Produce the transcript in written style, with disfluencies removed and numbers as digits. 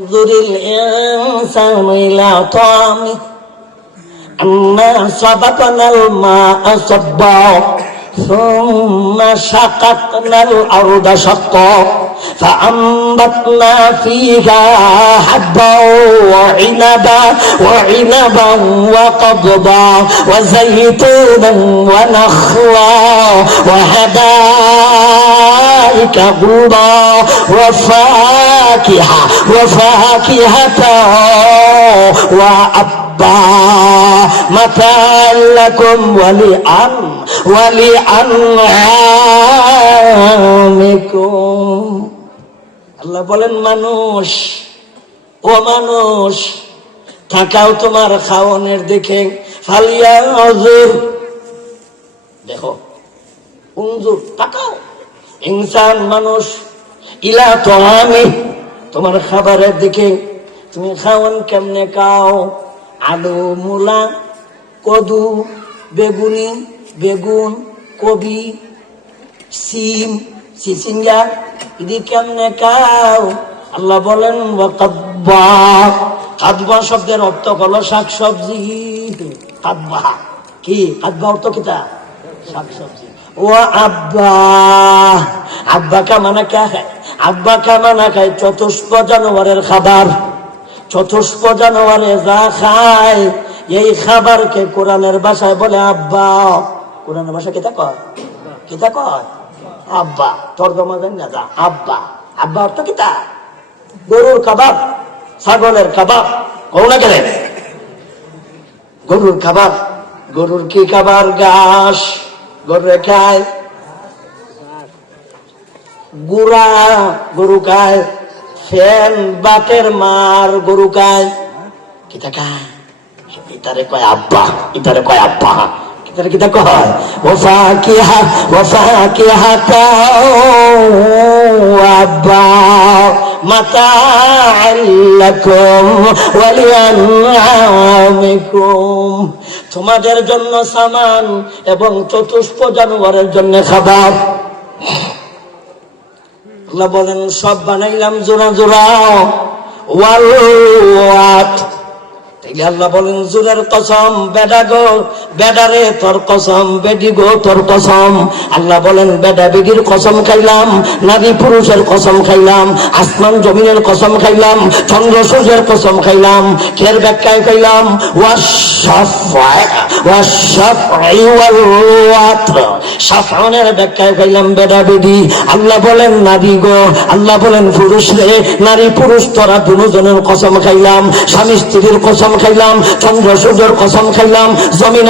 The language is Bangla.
ينظر الإنسان إلى طعامه أنا صببنا الماء صبا ثم شققنا الأرض شقا فأنبتنا فيها حبا وعنبا وقضبا وزيتونا ونخلا وحدائق غلبا وفاكهة وأبا متاعا لكم ولأنعامكم। আল্লাহ বলেন, মানুষ ও মানুষ, তাকাও তোমার খাওয়ানোর দিকে। ফালিয়া নজর, দেখো, উনজুর, তাকাও। ইনসান, মানুষ, ইলা তাআমি, তোমার খাবারের দিকে। তুমি খাওয়ান কেমনে খাও? আলু, মূলা, কদু, বেগুন, কবি, সিম, চিচিঙ্গা, এদি কেমনে খাও? আল্লাহ বলেন ওয়াকাব্বা। কাদবা শব্দের অর্থ হলো শাকসবজি। কাদবা কি? কাদবা অর্থ কিতা? শাকসবজি। ও আব্বা, আব্বা কা মানা কে হয়? আব্বা কা মানা খায় চতুষ্প জানোয়ারের খাবার। চতুষ্প জানোয়ারে যা খায় এই খাবারকে কোরআনের ভাষায় বলে আব্বা। কোরআনের ভাষা কিতা কয়? কিতা কয়? আব্বা। তর্জমা দেন না, যা আব্বা। আব্বা অর্থ কিতা? গরুর কাবাব, ছাগলের কাবাব, কও না গেলেন গরুর কাবাব। গরুর কি খাবার? ঘাস। গরুরে খায় গুড়া, গরু খায় ফেন, বাতের মার, গরু খায় কিতা খায়? ইতারে কয় আব্বা, ইতারে কয় আব্বা। কিতারে কিতা কয়? ওয়াফাকিহা আব্বা মাতাআন লাকুম ওয়া লিআনআমিকুম, তোমাদের জন্য সামান এবং চতুষ্প জানোয়ারের জন্য খাবার। আল্লাহ বলেন, সব বানাইলাম জোড়া জোড়া। ওয়াত, আল্লাহ বলেন জোরের কসম, বেডা গো বেডারে তোর কসম, বেডি গো তোর কসম। আল্লাহ বলেন বেডা বেডির কসম খাইলাম, নারী পুরুষের কসম খাইলাম, আসমান জমিনের কসম খাইলাম, চন্দ্র সূর্যের কসম খাইলাম। কের ব্যাখ্যায় খাইলাম সাফনের ব্যাখ্যায় খাইলাম বেডা বেডি। আল্লাহ বলেন নারী গো, আল্লাহ বলেন পুরুষ রে, নারী পুরুষ তোরা দুজনের কসম খাইলাম, স্বামী স্ত্রীর কসম খাইলাম, চন্দ্র সূর্যের কসম খাইলাম, জমিন